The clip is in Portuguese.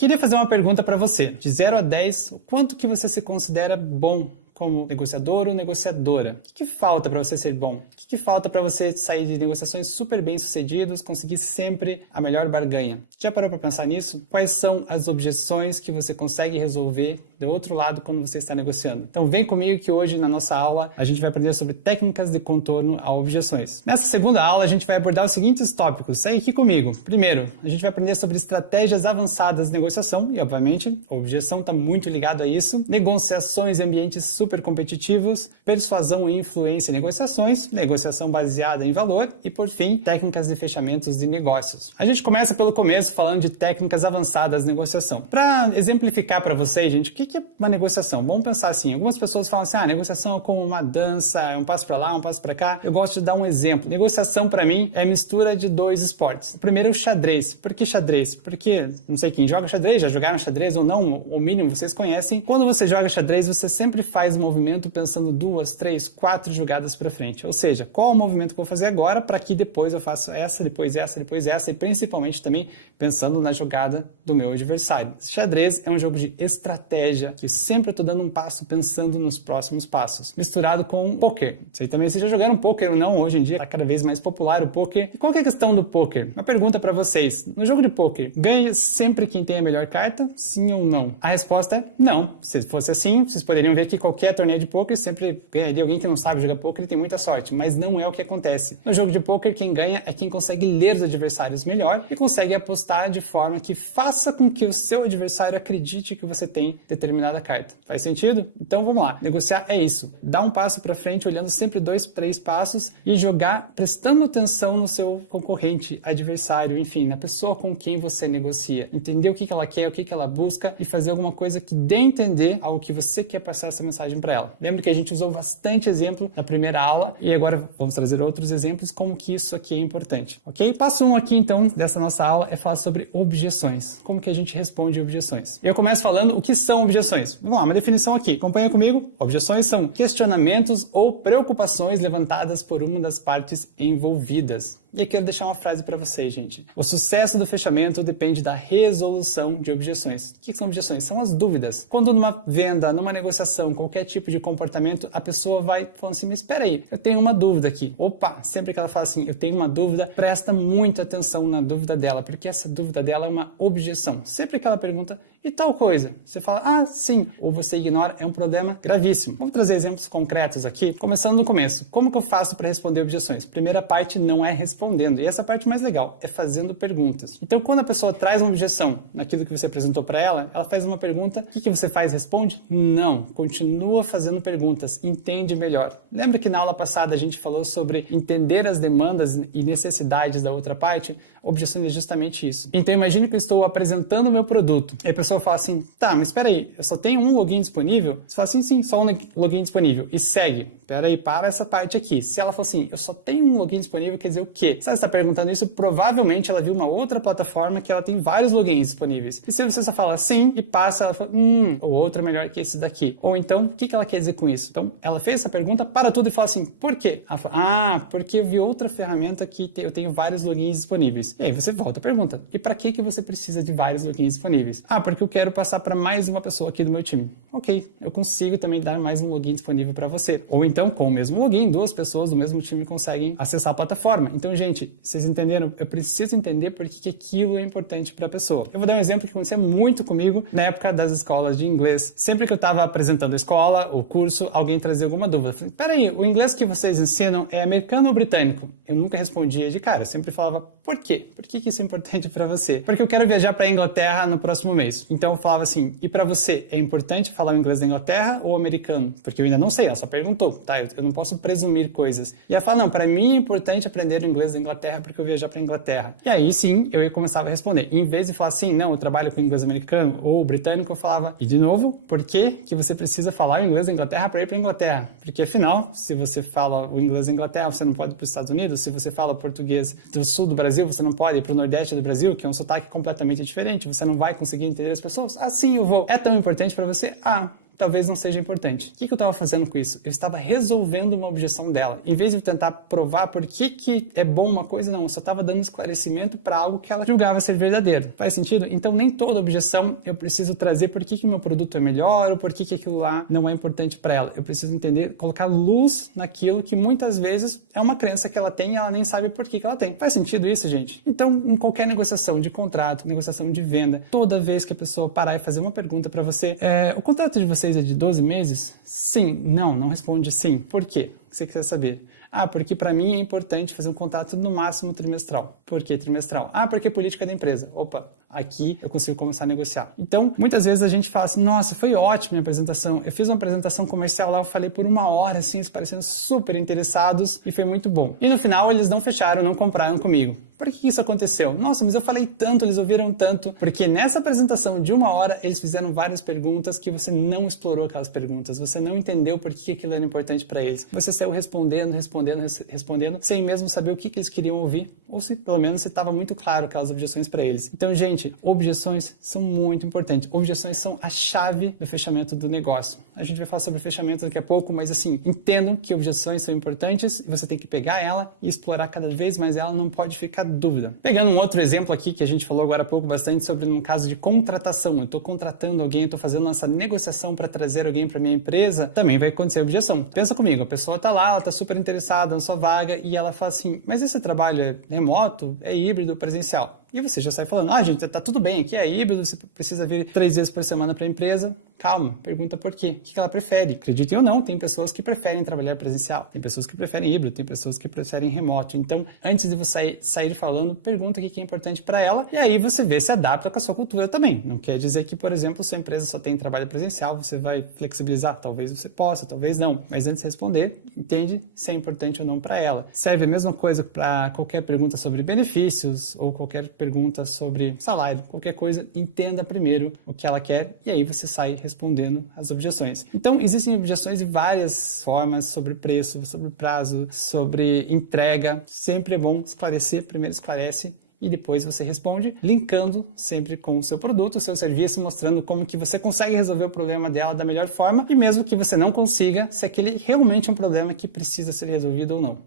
Queria fazer uma pergunta para você. De 0 a 10, o quanto que você se considera bom como negociador ou negociadora? O que falta para você ser bom? O que falta para você sair de negociações super bem-sucedidas, conseguir sempre a melhor barganha? Já parou para pensar nisso? Quais são as objeções que você consegue resolver do outro lado quando você está negociando? Então vem comigo que hoje na nossa aula a gente vai aprender sobre técnicas de contorno a objeções. Nessa segunda aula a gente vai abordar os seguintes tópicos. Segue aqui comigo. Primeiro, a gente vai aprender sobre estratégias avançadas de negociação e, obviamente, a objeção está muito ligada a isso. Negociações em ambientes super competitivos, persuasão e influência em negociações, negociação baseada em valor e, por fim, técnicas de fechamentos de negócios. A gente começa pelo começo falando de técnicas avançadas de negociação. Para exemplificar para vocês, gente, o que é uma negociação? Vamos pensar assim, algumas pessoas falam assim, negociação é como uma dança, é um passo para lá, um passo para cá. Eu gosto de dar um exemplo. Negociação, para mim, é a mistura de dois esportes. O primeiro é o xadrez. Por que xadrez? Porque, não sei quem joga xadrez, já jogaram xadrez ou não, o mínimo vocês conhecem. Quando você joga xadrez, você sempre faz um movimento pensando 2, 3, 4 jogadas para frente. Ou seja, qual o movimento que eu vou fazer agora para que depois eu faça essa, depois essa, depois essa e principalmente também pensando na jogada do meu adversário. Xadrez é um jogo de estratégia que sempre eu estou dando um passo pensando nos próximos passos, misturado com poker. Sei também se já jogaram poker ou não, hoje em dia está cada vez mais popular o poker. E qual que é a questão do poker? Uma pergunta para vocês. No jogo de poker, ganha sempre quem tem a melhor carta? Sim ou não? A resposta é não. Se fosse assim, vocês poderiam ver que qualquer torneio de poker sempre ganharia alguém que não sabe jogar poker e tem muita sorte, mas não é o que acontece. No jogo de poker, quem ganha é quem consegue ler os adversários melhor e consegue apostar de forma que faça com que o seu adversário acredite que você tem determinada carta. Faz sentido? Então vamos lá. Negociar é isso. Dar um passo para frente, olhando sempre 2, 3 passos e jogar prestando atenção no seu concorrente, adversário, enfim, na pessoa com quem você negocia. Entender o que ela quer, o que ela busca e fazer alguma coisa que dê a entender ao que você quer passar essa mensagem para ela. Lembra que a gente usou bastante exemplo na primeira aula e agora vamos trazer outros exemplos como que isso aqui é importante, ok? Passo 1 aqui então dessa nossa aula é falar sobre objeções. Como que a gente responde objeções? Eu começo falando o que são objeções. Vamos lá, uma definição aqui. Acompanha comigo. Objeções são questionamentos ou preocupações levantadas por uma das partes envolvidas. E aqui eu vou deixar uma frase para vocês, gente. O sucesso do fechamento depende da resolução de objeções. O que são objeções? São as dúvidas. Quando numa venda, numa negociação, qualquer tipo de comportamento, a pessoa vai falando assim, mas espera aí, eu tenho uma dúvida aqui. Opa, sempre que ela fala assim, eu tenho uma dúvida, presta muita atenção na dúvida dela, porque essa dúvida dela é uma objeção. Sempre que ela pergunta, e tal coisa? Você fala, sim, ou você ignora, é um problema gravíssimo. Vamos trazer exemplos concretos aqui, começando no começo. Como que eu faço para responder objeções? Primeira parte não é respondendo, e essa parte mais legal, é fazendo perguntas. Então, quando a pessoa traz uma objeção naquilo que você apresentou para ela, ela faz uma pergunta, o que você faz? Responde? Não, continua fazendo perguntas, entende melhor. Lembra que na aula passada a gente falou sobre entender as demandas e necessidades da outra parte? Objeção é justamente isso. Então, imagine que eu estou apresentando o meu produto, e a pessoa fala assim, tá, mas espera aí, eu só tenho um login disponível? Você fala assim, sim, só um login disponível, e segue. Espera aí, para essa parte aqui. Se ela for assim, eu só tenho um login disponível, quer dizer o quê? Se ela está perguntando isso, provavelmente ela viu uma outra plataforma que ela tem vários logins disponíveis. E se você só fala sim e passa, ela fala, o outro é melhor que esse daqui. Ou então, o que ela quer dizer com isso? Então, ela fez essa pergunta, para tudo e fala assim, por quê? Ela fala, porque eu vi outra ferramenta que eu tenho vários logins disponíveis. E aí você volta a pergunta, e para que você precisa de vários logins disponíveis? Porque eu quero passar para mais uma pessoa aqui do meu time. Ok, eu consigo também dar mais um login disponível para você. Ou então, com o mesmo login, 2 pessoas do mesmo time conseguem acessar a plataforma. Então, gente, vocês entenderam? Eu preciso entender por que aquilo é importante para a pessoa. Eu vou dar um exemplo que aconteceu muito comigo na época das escolas de inglês. Sempre que eu estava apresentando a escola, o curso, alguém trazia alguma dúvida. Eu falei, peraí, o inglês que vocês ensinam é americano ou britânico? Eu nunca respondia de cara, eu sempre falava, por quê? Por que isso é importante para você? Porque eu quero viajar para a Inglaterra no próximo mês. Então eu falava assim, e para você, é importante falar o inglês da Inglaterra ou americano? Porque eu ainda não sei, ela só perguntou, tá? Eu não posso presumir coisas. E ela fala, não, para mim é importante aprender o inglês da Inglaterra porque eu viajar para a Inglaterra. E aí sim, eu começava a responder. E em vez de falar assim, não, eu trabalho com inglês americano ou britânico, eu falava, e de novo, por que você precisa falar o inglês da Inglaterra para ir para a Inglaterra? Porque afinal, se você fala o inglês da Inglaterra, você não pode ir para os Estados Unidos. Se você fala português do sul do Brasil, você não pode ir para o nordeste do Brasil, que é um sotaque completamente diferente. Você não vai conseguir entender as pessoas. Sim, eu vou. É tão importante para você? talvez não seja importante. O que eu estava fazendo com isso? Eu estava resolvendo uma objeção dela. Em vez de tentar provar por que é bom uma coisa, não. Eu só estava dando esclarecimento para algo que ela julgava ser verdadeiro. Faz sentido? Então, nem toda objeção eu preciso trazer por que o meu produto é melhor ou por que aquilo lá não é importante para ela. Eu preciso entender, colocar luz naquilo que muitas vezes é uma crença que ela tem e ela nem sabe por que ela tem. Faz sentido isso, gente? Então, em qualquer negociação de contrato, negociação de venda, toda vez que a pessoa parar e fazer uma pergunta para você, o contrato de vocês é de 12 meses? Sim. Não responde sim. Por quê? O que você quer saber? Porque para mim é importante fazer um contrato no máximo trimestral. Por que trimestral? Porque é política da empresa. Opa, aqui eu consigo começar a negociar. Então, muitas vezes a gente fala assim, nossa, foi ótima a apresentação. Eu fiz uma apresentação comercial lá, eu falei por 1 hora, assim, eles parecendo super interessados e foi muito bom. E no final eles não fecharam, não compraram comigo. Por que isso aconteceu? Nossa, mas eu falei tanto, eles ouviram tanto. Porque nessa apresentação de 1 hora, eles fizeram várias perguntas que você não explorou aquelas perguntas. Você não entendeu por que aquilo era importante para eles. Você saiu respondendo, sem mesmo saber o que eles queriam ouvir. Ou se, pelo menos, se estava muito claro aquelas objeções para eles. Então, gente, objeções são muito importantes. Objeções são a chave do fechamento do negócio. A gente vai falar sobre fechamento daqui a pouco, mas assim, entendam que objeções são importantes e você tem que pegar ela e explorar cada vez mais ela, não pode ficar dúvida. Pegando um outro exemplo aqui que a gente falou agora há pouco bastante sobre um caso de contratação. Eu estou contratando alguém, eu estou fazendo essa negociação para trazer alguém para minha empresa, também vai acontecer objeção. Pensa comigo, a pessoa está lá, ela está super interessada na sua vaga e ela fala assim, mas esse trabalho é remoto, é híbrido, presencial? E você já sai falando, gente, tá tudo bem, aqui é híbrido, você precisa vir 3 vezes por semana para a empresa. Calma, pergunta por quê. O que ela prefere? Acreditem ou não, tem pessoas que preferem trabalhar presencial, tem pessoas que preferem híbrido, tem pessoas que preferem remoto. Então, antes de você sair falando, pergunta o que é importante para ela e aí você vê se adapta com a sua cultura também. Não quer dizer que, por exemplo, sua empresa só tem trabalho presencial, você vai flexibilizar. Talvez você possa, talvez não. Mas antes de responder, entende se é importante ou não para ela. Serve a mesma coisa para qualquer pergunta sobre benefícios ou qualquer pergunta sobre salário, qualquer coisa, entenda primeiro o que ela quer e aí você sai respondendo as objeções. Então, existem objeções de várias formas sobre preço, sobre prazo, sobre entrega. Sempre é bom esclarecer, primeiro esclarece e depois você responde, linkando sempre com o seu produto, o seu serviço, mostrando como que você consegue resolver o problema dela da melhor forma e mesmo que você não consiga, se aquele realmente é um problema que precisa ser resolvido ou não.